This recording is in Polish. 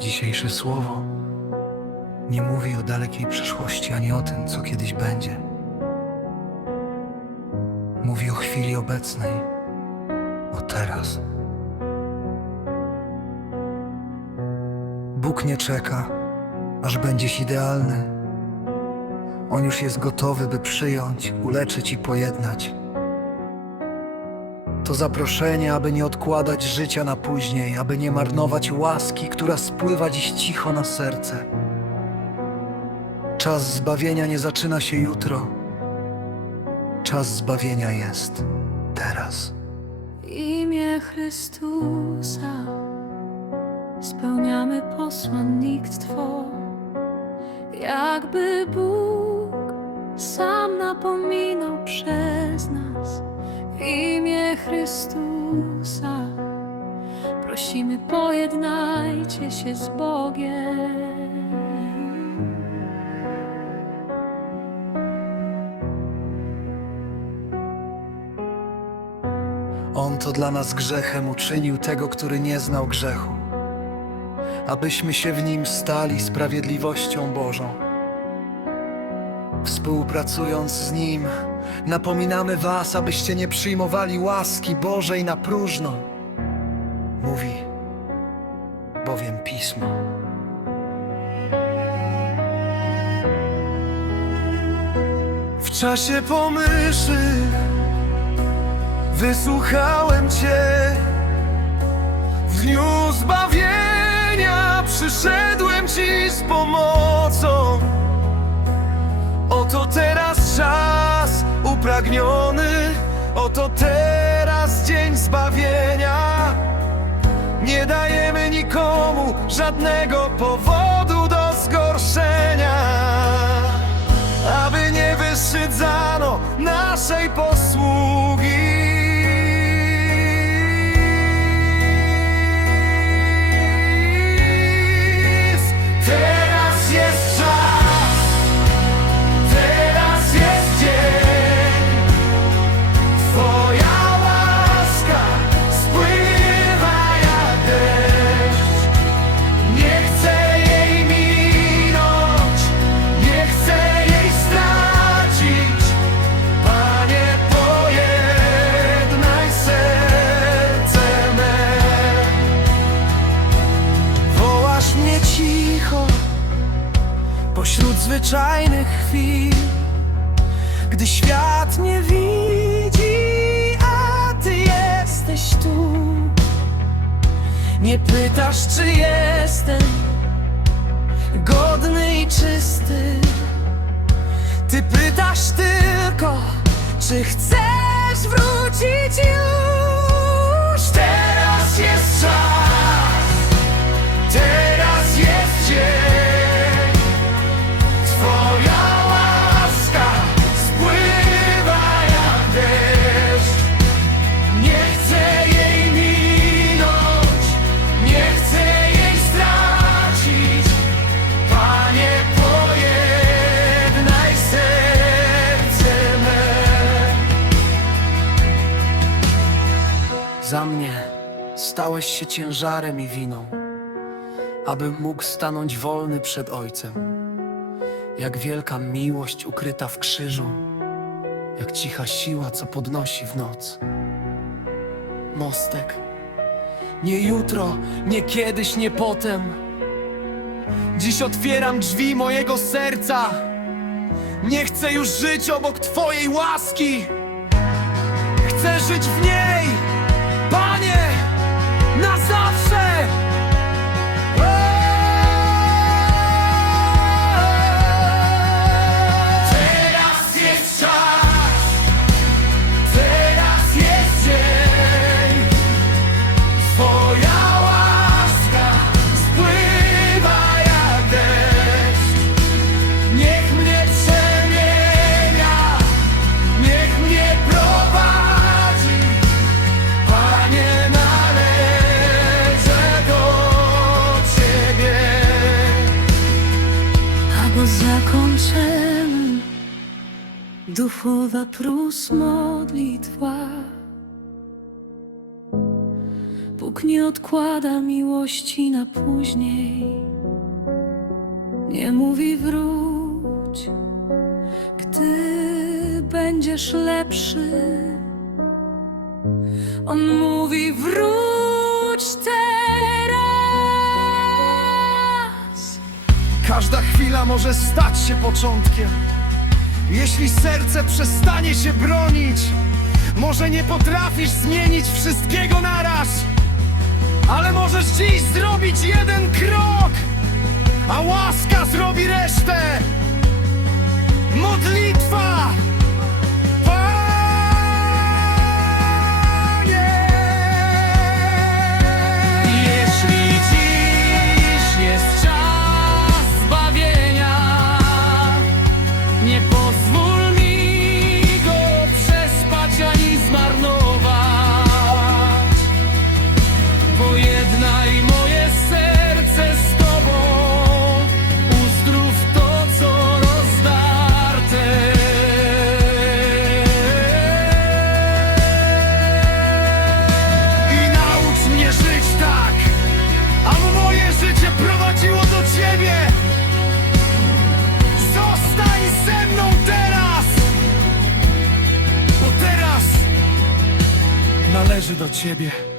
Dzisiejsze słowo nie mówi o dalekiej przyszłości ani o tym, co kiedyś będzie. Mówi o chwili obecnej, o teraz. Bóg nie czeka, aż będziesz idealny. On już jest gotowy, by przyjąć, uleczyć i pojednać. To zaproszenie, aby nie odkładać życia na później, aby nie marnować łaski, która spływa dziś cicho na serce. Czas zbawienia nie zaczyna się jutro. Czas zbawienia jest teraz. imię Chrystusa spełniamy posłannictwo, jakby Bóg sam napominał przez nas. W imię Chrystusa prosimy, pojednajcie się z Bogiem. On to dla nas grzechem uczynił tego, który nie znał grzechu, abyśmy się w nim stali sprawiedliwością Bożą. Współpracując z nim, napominamy Was, abyście nie przyjmowali łaski Bożej na próżno. Mówi bowiem Pismo. W czasie pomyszy Wysłuchałem Cię W dniu zbawienia Przyszedłem Ci z pomocą Oto czas Oto teraz dzień zbawienia. Nie dajemy nikomu żadnego powodu zwyczajnych chwil, gdy świat nie widzi, a Ty jesteś tu. Nie pytasz, czy jestem godny i czysty. Ty pytasz tylko, czy chcesz wrócić Za mnie stałeś się ciężarem i winą, abym mógł stanąć wolny przed Ojcem. Jak wielka miłość ukryta w krzyżu, jak cicha siła, co podnosi w noc. Mostek, nie jutro, nie kiedyś, nie potem. Dziś otwieram drzwi mojego serca. Nie chcę już żyć obok Twojej łaski. Chcę żyć w niej, duchowa prus modlitwa. Bóg nie odkłada miłości na później. Nie mówi wróć, gdy będziesz lepszy. On mówi wróć teraz. Każda chwila może stać się początkiem. Jeśli serce przestanie się bronić, może nie potrafisz zmienić wszystkiego naraz, ale możesz dziś zrobić jeden krok, należy do Ciebie.